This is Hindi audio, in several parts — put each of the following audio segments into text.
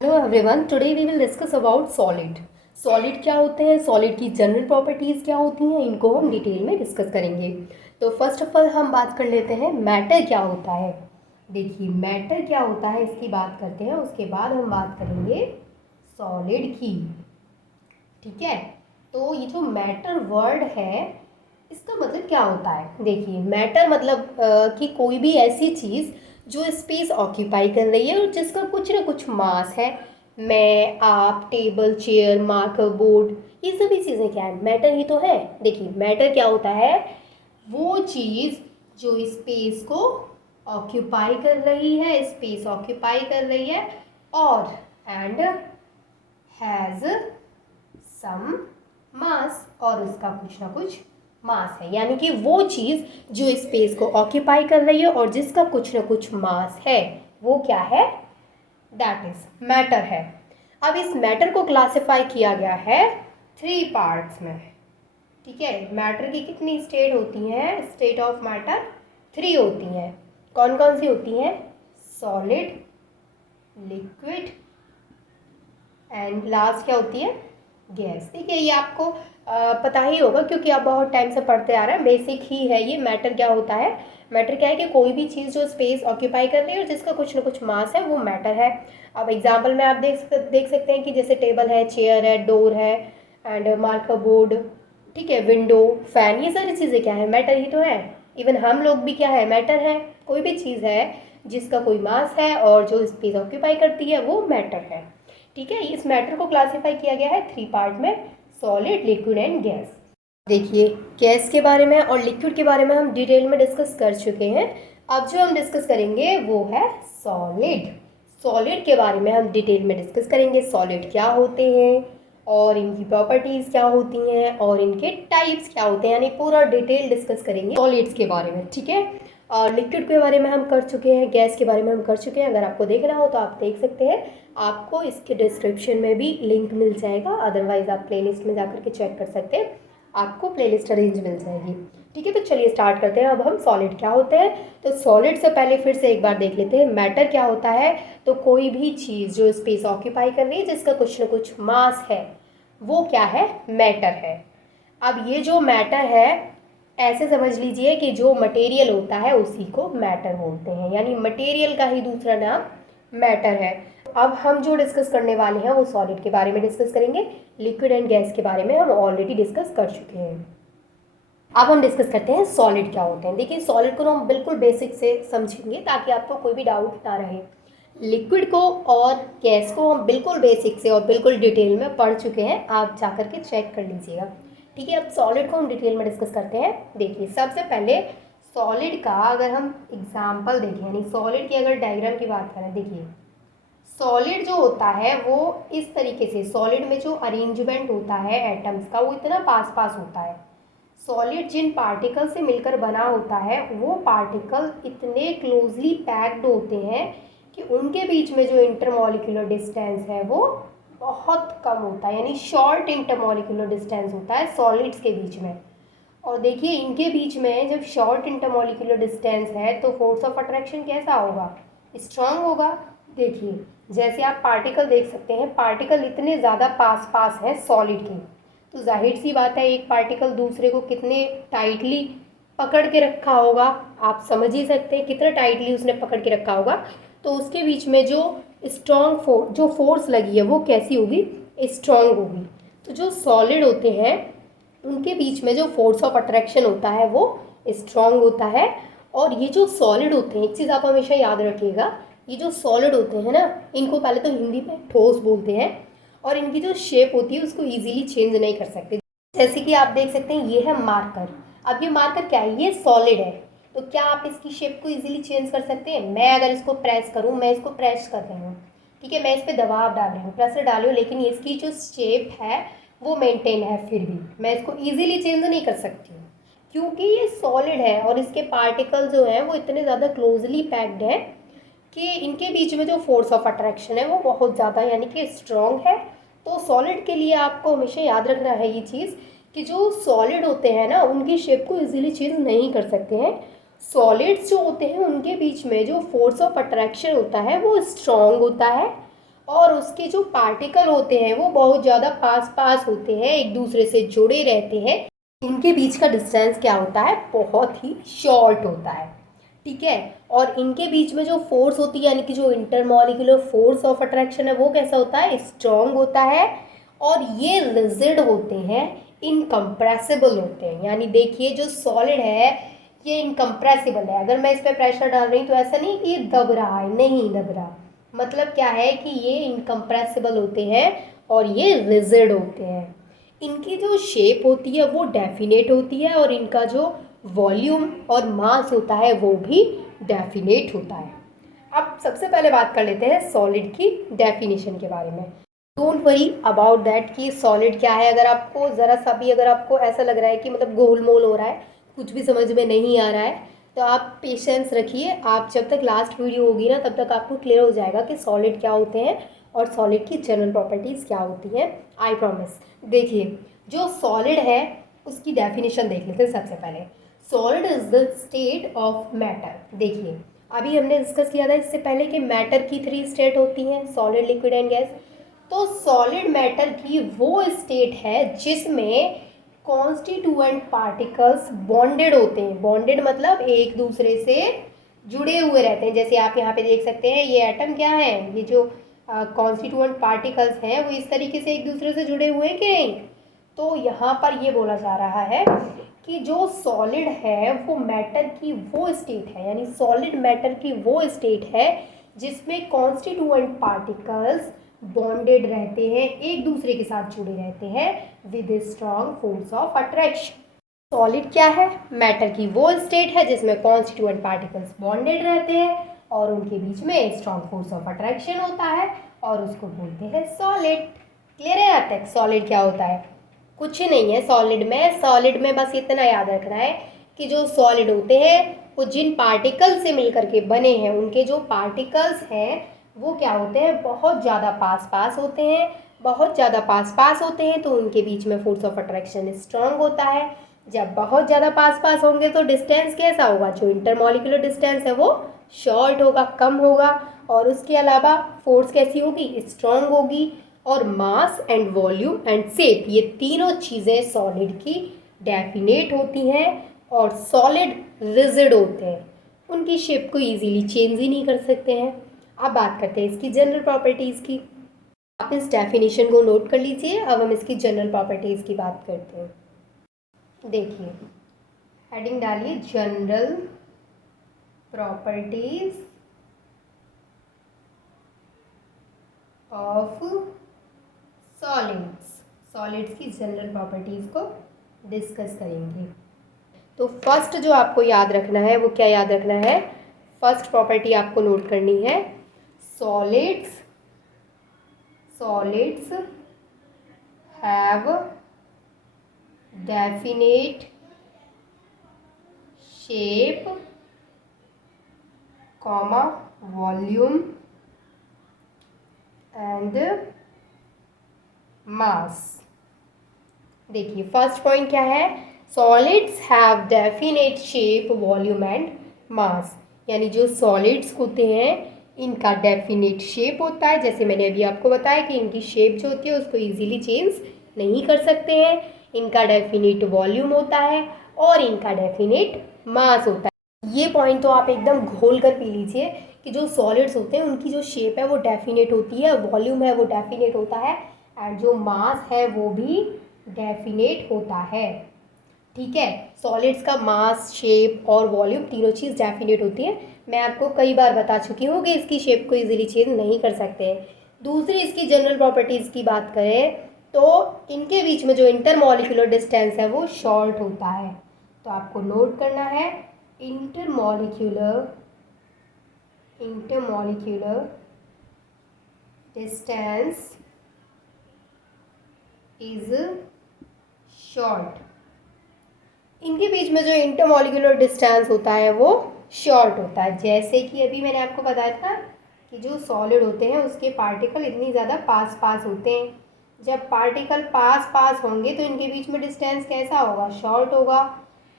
Hello everyone, today we will discuss about solid. Solid क्या होते हैं, सॉलिड की जनरल प्रॉपर्टीज़ क्या होती हैं, इनको हम डिटेल में डिस्कस करेंगे। तो फर्स्ट ऑफ ऑल हम बात कर लेते हैं मैटर क्या होता है। देखिए मैटर क्या होता है इसकी बात करते हैं, उसके बाद हम बात करेंगे सॉलिड की। ठीक है, तो ये जो मैटर वर्ड है इसका मतलब क्या होता है। देखिए मैटर मतलब कि कोई भी ऐसी चीज़ जो स्पेस ऑक्यूपाई कर रही है और जिसका कुछ ना कुछ मास है। मैं, आप, टेबल, चेयर, मार्कर बोर्ड, ये सभी चीज़ें क्या है, मैटर ही तो है। देखिए मैटर क्या होता है, वो चीज़ जो स्पेस को ऑक्यूपाई कर रही है, स्पेस ऑक्यूपाई कर रही है और एंड हैज़ सम मास, और उसका कुछ ना कुछ मास है। यानी कि वो चीज़ जो स्पेस को ऑक्यूपाई कर रही है और जिसका कुछ ना कुछ मास है, वो क्या है, दैट इज मैटर है। अब इस मैटर को क्लासिफाई किया गया है 3 पार्ट्स में। ठीक है, मैटर की कितनी स्टेट होती हैं, स्टेट ऑफ मैटर 3 होती हैं। कौन कौन सी होती हैं, सॉलिड, लिक्विड एंड लास्ट क्या होती है, गैस। देखिए ये आपको पता ही होगा क्योंकि आप बहुत टाइम से पढ़ते आ रहे हैं, बेसिक ही है ये। मैटर क्या होता है, मैटर क्या है कि कोई भी चीज़ जो स्पेस ऑक्यूपाई कर रही है और जिसका कुछ ना कुछ मास है, वो मैटर है। अब एग्जांपल में आप देख सकते हैं कि जैसे टेबल है, चेयर है, डोर है एंड मार्कर बोर्ड, ठीक है, विंडो, फैन, ये सारी चीज़ें क्या है, मैटर ही तो है। इवन हम लोग भी क्या है, मैटर है। कोई भी चीज़ है जिसका कोई मास है और जो स्पेस ऑक्यूपाई करती है, वो मैटर है। ठीक है, इस मैटर को क्लासिफाई किया गया है 3 पार्ट में, सॉलिड, लिक्विड एंड गैस। देखिए गैस के बारे में और लिक्विड के बारे में हम डिटेल में डिस्कस कर चुके हैं। अब जो हम डिस्कस करेंगे वो है सॉलिड। सॉलिड के बारे में हम डिटेल में डिस्कस करेंगे, सॉलिड क्या होते हैं और इनकी प्रॉपर्टीज़ क्या होती हैं और इनके टाइप्स क्या होते हैं, यानी पूरा डिटेल डिस्कस करेंगे सॉलिड्स के बारे में। ठीक है, और लिक्विड के बारे में हम कर चुके हैं, गैस के बारे में हम कर चुके हैं। अगर आपको देखना हो तो आप देख सकते हैं, आपको इसके डिस्क्रिप्शन में भी लिंक मिल जाएगा, अदरवाइज़ आप प्लेलिस्ट में जाकर के चेक कर सकते हैं, आपको प्लेलिस्ट अरेंज मिल जाएगी। ठीक है, तो चलिए स्टार्ट करते हैं। अब हम सॉलिड क्या होते हैं, तो सॉलिड से पहले फिर से एक बार देख लेते हैं मैटर क्या होता है। तो कोई भी चीज़ जो स्पेस ऑक्यूपाई कर रही है, जिसका कुछ ना कुछ मास है, वो क्या है, मैटर है। अब ये जो मैटर है, ऐसे समझ लीजिए कि जो मटेरियल होता है उसी को मैटर बोलते हैं, यानी मटेरियल का ही दूसरा नाम मैटर है। अब हम जो डिस्कस करने वाले हैं वो सॉलिड के बारे में डिस्कस करेंगे, लिक्विड एंड गैस के बारे में हम ऑलरेडी डिस्कस कर चुके हैं। अब हम डिस्कस करते हैं सॉलिड क्या होते हैं। देखिए सॉलिड को हम बिल्कुल बेसिक से समझेंगे ताकि आपको कोई भी डाउट ना रहे। लिक्विड को और गैस को हम बिल्कुल बेसिक से और बिल्कुल डिटेल में पढ़ चुके हैं, आप जाकर के चेक कर लीजिएगा। ठीक है, अब सॉलिड को हम डिटेल में डिस्कस करते हैं। देखिए सबसे पहले सॉलिड का अगर हम एग्जाम्पल देखें, यानी सॉलिड की अगर डायग्राम की बात करें, देखिए सॉलिड जो होता है वो इस तरीके से, सॉलिड में जो अरेंजमेंट होता है एटम्स का, वो इतना पास पास होता है। सॉलिड जिन पार्टिकल से मिलकर बना होता है, वो पार्टिकल इतने क्लोजली पैक्ड होते हैं कि उनके बीच में जो इंटरमॉलिक्यूलर डिस्टेंस है वो बहुत कम होता है, यानी शॉर्ट इंटरमॉलिक्यूलर डिस्टेंस होता है सॉलिड्स के बीच में। और देखिए इनके बीच में जब शॉर्ट इंटरमॉलिक्यूलर डिस्टेंस है तो फोर्स ऑफ अट्रैक्शन कैसा होगा, स्ट्रांग होगा। देखिए जैसे आप पार्टिकल देख सकते हैं, पार्टिकल इतने ज़्यादा पास पास हैं सॉलिड के, तो जाहिर सी बात है एक पार्टिकल दूसरे को कितने टाइटली पकड़ के रखा होगा, आप समझ ही सकते हैं कितना टाइटली उसने पकड़ के रखा होगा। तो उसके बीच में जो स्ट्रॉन्ग जो फोर्स लगी है वो कैसी होगी, स्ट्रॉन्ग होगी। तो जो सॉलिड होते हैं उनके बीच में जो फोर्स ऑफ अट्रैक्शन होता है वो स्ट्रॉन्ग होता है। और ये जो सॉलिड होते हैं, एक चीज़ आप हमेशा याद रखिएगा, ये जो सॉलिड होते हैं ना, इनको पहले तो हिंदी में ठोस बोलते हैं और इनकी जो शेप होती है उसको इजीली चेंज नहीं कर सकते। जैसे कि आप देख सकते हैं ये है मार्कर। अब ये मार्कर क्या है, ये सॉलिड है, तो क्या आप इसकी शेप को इजीली चेंज कर सकते हैं। मैं अगर इसको प्रेस करूँ, मैं इसको प्रेस कर रही हूँ, ठीक है, मैं इस पर दबाव डाल रही हूँ, प्रेशर डाल रही हूँ, लेकिन इसकी जो शेप है वो मेंटेन है, फिर भी मैं इसको इजीली चेंज नहीं कर सकती हूँ क्योंकि ये सॉलिड है और इसके पार्टिकल जो हैं वो इतने ज़्यादा क्लोजली पैक्ड हैं कि इनके बीच में जो फोर्स ऑफ अट्रैक्शन है वो बहुत ज़्यादा, यानी कि स्ट्रॉन्ग है। तो सॉलिड के लिए आपको हमेशा याद रखना है ये चीज़ कि जो सॉलिड होते हैं ना, उनकी शेप को इजीली चेंज नहीं कर सकते हैं। सॉलिड्स जो होते हैं उनके बीच में जो फोर्स ऑफ अट्रैक्शन होता है वो स्ट्रॉन्ग होता है और उसके जो पार्टिकल होते हैं वो बहुत ज़्यादा पास पास होते हैं, एक दूसरे से जुड़े रहते हैं। इनके बीच का डिस्टेंस क्या होता है, बहुत ही शॉर्ट होता है। ठीक है, और इनके बीच में जो फोर्स होती है यानी कि जो इंटरमॉलिक्यूलर फोर्स ऑफ अट्रैक्शन है वो कैसा होता है, स्ट्रॉन्ग होता है। और ये रिजिड होते हैं, इनकम्प्रेसिबल होते हैं। यानी देखिए जो सॉलिड है ये इनकम्प्रेसिबल है। अगर मैं इस पर प्रेशर डाल रही हूँ तो ऐसा नहीं कि ये दब रहा है, नहीं दब रहा। मतलब क्या है कि ये इनकम्प्रेसिबल होते हैं और ये रिजिड होते हैं। इनकी जो शेप होती है वो डेफिनेट होती है और इनका जो वॉल्यूम और मास होता है वो भी डेफिनेट होता है। अब सबसे पहले बात कर लेते हैं सॉलिड की डेफिनेशन के बारे में। डोंट वरी अबाउट दैट कि सॉलिड क्या है। अगर आपको ज़रा सा भी अगर आपको ऐसा लग रहा है कि मतलब गोल मोल हो रहा है, कुछ भी समझ में नहीं आ रहा है, तो आप पेशेंस रखिए। आप जब तक लास्ट वीडियो होगी ना तब तक आपको क्लियर हो जाएगा कि सॉलिड क्या होते हैं और सॉलिड की जनरल प्रॉपर्टीज़ क्या होती हैं। I promise. देखिए जो सॉलिड है उसकी डेफिनेशन देख लेते हैं सबसे पहले। Solid is the state of matter. देखिए अभी हमने डिस्कस किया था इससे पहले कि मैटर की 3 स्टेट होती हैं, सॉलिड, लिक्विड एंड गैस। तो सॉलिड मैटर की वो स्टेट है जिसमें कॉन्स्टिट्यूएंट पार्टिकल्स बॉन्डेड होते हैं। बॉन्डेड मतलब एक दूसरे से जुड़े हुए रहते हैं। जैसे आप यहाँ पे देख सकते हैं ये एटम क्या है, ये जो कॉन्स्टिट्यूएंट पार्टिकल्स हैं वो इस तरीके से एक दूसरे से जुड़े हुए हैं कि नहीं। तो यहाँ पर ये बोला जा रहा है कि जो सॉलिड है वो मैटर की वो स्टेट है, यानी सॉलिड मैटर की वो स्टेट है जिसमें कॉन्स्टिट्यूएंट पार्टिकल्स बॉन्डेड रहते हैं, एक दूसरे के साथ जुड़े रहते हैं with strong force of attraction. Solid क्या है, मैटर की वो स्टेट है जिसमें कॉन्स्टिट्यूएंट पार्टिकल्स बॉन्डेड रहते हैं और उनके बीच में स्ट्रॉन्ग फोर्स ऑफ अट्रैक्शन होता है और उसको बोलते हैं सॉलिड। क्लियर है यहाँ तक? सॉलिड क्या होता है, कुछ नहीं है सॉलिड में बस इतना याद रखना है कि जो सॉलिड होते हैं वो जिन पार्टिकल से मिलकर के बने हैं उनके जो पार्टिकल्स हैं वो क्या होते हैं, बहुत ज़्यादा पास पास होते हैं। बहुत ज़्यादा पास पास होते हैं तो उनके बीच में फोर्स ऑफ अट्रैक्शन स्ट्रांग होता है। जब बहुत ज़्यादा पास पास होंगे तो डिस्टेंस कैसा होगा, जो इंटरमॉलिक्यूलर डिस्टेंस है वो शॉर्ट होगा, कम होगा। और उसके अलावा फोर्स कैसी होगी, स्ट्रांग होगी। और mass and volume and shape, ये तीनों चीज़ें सॉलिड की डेफिनेट होती हैं और सॉलिड रिजिड होते हैं, उनकी शेप को इजीली चेंज ही नहीं कर सकते हैं। अब बात करते हैं इसकी जनरल प्रॉपर्टीज़ की। आप इस डेफिनेशन को नोट कर लीजिए। अब हम इसकी जनरल प्रॉपर्टीज़ की बात करते हैं। देखिए हेडिंग डालिए जनरल प्रॉपर्टीज ऑफ सॉलिड्स की जनरल प्रॉपर्टीज़ को डिस्कस करेंगे। तो फर्स्ट जो आपको याद रखना है वो क्या याद रखना है, फर्स्ट प्रॉपर्टी आपको नोट करनी है, solids have definite shape, comma, volume and mass. देखिए फर्स्ट पॉइंट क्या है, solids have definite shape, volume and mass. यानी जो सॉलिड्स होते हैं इनका डेफिनेट शेप होता है, जैसे मैंने अभी आपको बताया कि इनकी शेप जो होती है उसको इजीली चेंज नहीं कर सकते हैं। इनका डेफिनेट वॉल्यूम होता है और इनका डेफिनेट मास होता है। ये पॉइंट तो आप एकदम घोल कर पी लीजिए कि जो सॉलिड्स होते हैं उनकी जो शेप है वो डेफिनेट होती है, वॉल्यूम है वो डेफिनेट होता है एंड जो मास है वो भी डेफिनेट होता है। ठीक है, सॉलिड्स का मास, शेप और वॉल्यूम तीनों चीज़ डेफिनेट होती है। मैं आपको कई बार बता चुकी हूँ कि इसकी शेप को इजीली चेंज नहीं कर सकते हैं। दूसरी इसकी जनरल प्रॉपर्टीज़ की बात करें तो इनके बीच में जो इंटरमॉलिक्यूलर डिस्टेंस है वो शॉर्ट होता है। तो आपको नोट करना है इंटरमॉलिक्यूलर डिस्टेंस इज शॉर्ट। इनके बीच में जो इंटरमॉलिक्यूलर डिस्टेंस होता है वो शॉर्ट होता है। जैसे कि अभी मैंने आपको बताया था कि जो सॉलिड होते हैं उसके पार्टिकल इतनी ज़्यादा पास पास होते हैं। जब पार्टिकल पास पास होंगे तो इनके बीच में डिस्टेंस कैसा होगा, शॉर्ट होगा।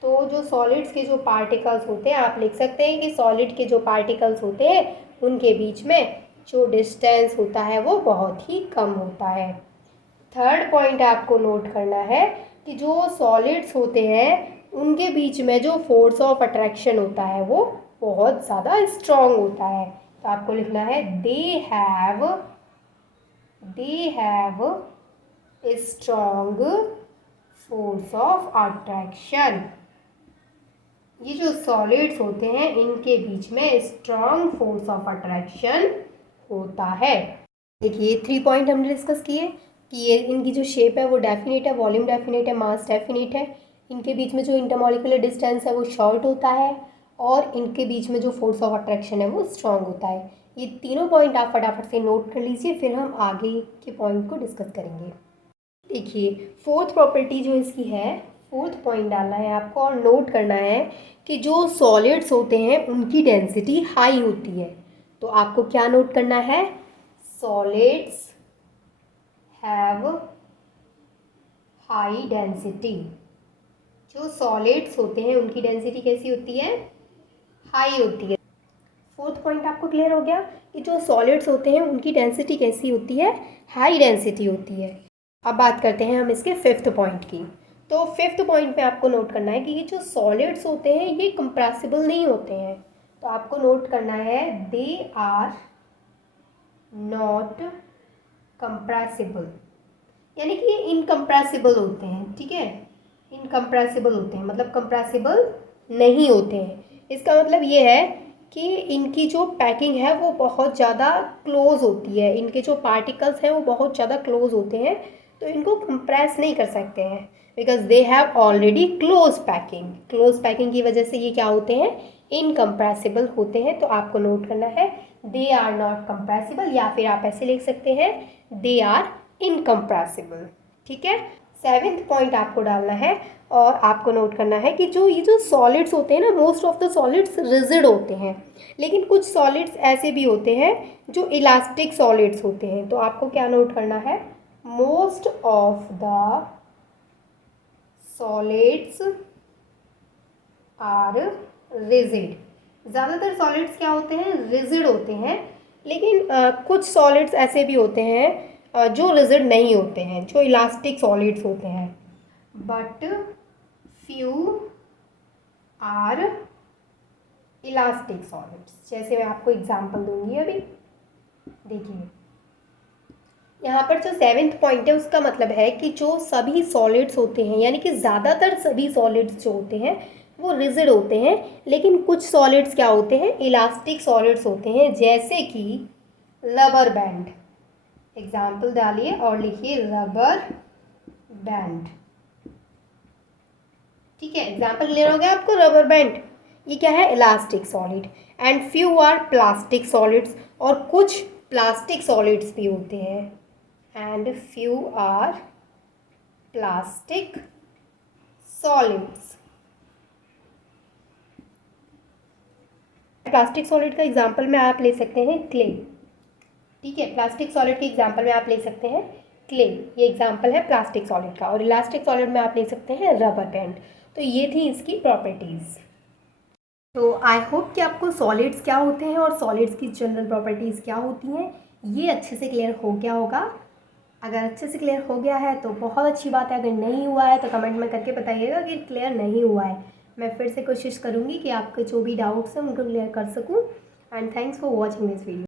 तो जो सॉलिड्स के जो पार्टिकल्स होते हैं, आप लिख सकते हैं कि सॉलिड के जो पार्टिकल्स होते हैं उनके बीच में जो डिस्टेंस होता है वो बहुत ही कम होता है। थर्ड पॉइंट आपको नोट करना है कि जो सॉलिड्स होते हैं उनके बीच में जो फोर्स ऑफ अट्रैक्शन होता है वो बहुत ज़्यादा स्ट्रॉन्ग होता है। तो आपको लिखना है they have strong force of attraction. ये जो सॉलिड्स होते हैं इनके बीच में स्ट्रॉन्ग फोर्स ऑफ अट्रैक्शन होता है। देखिए 3 पॉइंट हमने डिस्कस किए कि ये इनकी जो शेप है वो डेफिनेट है, वॉल्यूम डेफिनेट है, मास डेफिनेट है, इनके बीच में जो इंटरमॉलिक्यूलर डिस्टेंस है वो शॉर्ट होता है और इनके बीच में जो फोर्स ऑफ अट्रैक्शन है वो स्ट्रॉन्ग होता है। ये तीनों पॉइंट आप फटाफट से नोट कर लीजिए, फिर हम आगे के पॉइंट को डिस्कस करेंगे। देखिए फोर्थ प्रॉपर्टी जो इसकी है, फोर्थ पॉइंट डालना है आपको और नोट करना है कि जो सॉलिड्स होते हैं उनकी डेंसिटी हाई होती है। तो आपको क्या नोट करना है, सॉलिड्स हैव हाई डेंसिटी। जो सॉलिड्स होते हैं उनकी डेंसिटी कैसी होती है, हाई होती है। फोर्थ पॉइंट आपको क्लियर हो गया कि जो सॉलिड्स होते हैं उनकी डेंसिटी कैसी होती है, हाई डेंसिटी होती है। अब बात करते हैं हम इसके फिफ्थ पॉइंट की। तो फिफ्थ पॉइंट पे आपको नोट करना है कि ये जो सॉलिड्स होते हैं ये कंप्रेसिबल नहीं होते हैं। तो आपको नोट करना है दे आर नॉट कंप्रेसिबल, यानी कि ये इनकम्प्रेसिबल होते हैं। ठीक है, इनकम्प्रेसिबल होते हैं मतलब कंप्रेसिबल नहीं होते हैं। इसका मतलब ये है कि इनकी जो पैकिंग है वो बहुत ज़्यादा क्लोज होती है, इनके जो पार्टिकल्स हैं वो बहुत ज़्यादा क्लोज होते हैं, तो इनको कंप्रेस नहीं कर सकते हैं because they have already close packing. Close packing की वजह से ये क्या होते हैं, इनकम्प्रेसिबल होते हैं। तो आपको नोट करना है दे आर नॉट कंप्रेसिबल, या फिर आप ऐसे लिख सकते हैं दे आर इनकम्प्रेसिबल। ठीक है, सेवेंथ पॉइंट आपको डालना है और आपको नोट करना है कि जो ये जो सॉलिड्स होते हैं ना, most of the solids rigid होते हैं, लेकिन कुछ सॉलिड्स ऐसे भी होते हैं जो इलास्टिक सॉलिड्स होते हैं। तो आपको क्या नोट करना है, most of the solids are rigid. ज़्यादातर सॉलिड्स क्या होते हैं, रिजिड होते हैं, लेकिन कुछ सॉलिड्स ऐसे भी होते हैं जो रिजिड नहीं होते हैं, जो इलास्टिक सॉलिड्स होते हैं। But few are elastic solids. जैसे मैं आपको एग्जांपल दूंगी अभी, देखिए यहाँ पर जो सेवेंथ पॉइंट है उसका मतलब है कि जो सभी सॉलिड्स होते हैं, यानी कि ज़्यादातर सभी सॉलिड्स जो होते हैं वो रिजिड होते हैं, लेकिन कुछ सॉलिड्स क्या होते हैं, इलास्टिक सॉलिड्स होते हैं, जैसे कि रबर बैंड। एग्जाम्पल डालिए और लिखिए रबर बैंड। ठीक है, एग्जाम्पल क्लियर हो गया आपको, रबर बैंड ये क्या है, elastic solid. And few are plastic solids, और कुछ प्लास्टिक सॉलिड्स भी होते हैं। And few are plastic solids. Plastic solid का एग्जाम्पल में आप ले सकते हैं क्ले। ठीक है, प्लास्टिक सॉलिड के एग्जाम्पल में आप ले सकते हैं क्ले, ये एग्जाम्पल है प्लास्टिक सॉलिड का। और इलास्टिक सॉलिड में आप ले सकते हैं रबर बैंड। तो ये थी इसकी प्रॉपर्टीज़। तो आई होप कि आपको सॉलिड्स क्या होते हैं और सॉलिड्स की जनरल प्रॉपर्टीज़ क्या होती हैं ये अच्छे से क्लियर हो गया होगा। अगर अच्छे से क्लियर हो गया है तो बहुत अच्छी बात है, अगर नहीं हुआ है तो कमेंट में करके बताइएगा कि क्लियर नहीं हुआ है। मैं फिर से कोशिश करूँगी कि आपके जो भी डाउट्स हैं उनको क्लियर कर सकूँ। And thanks for watching this video.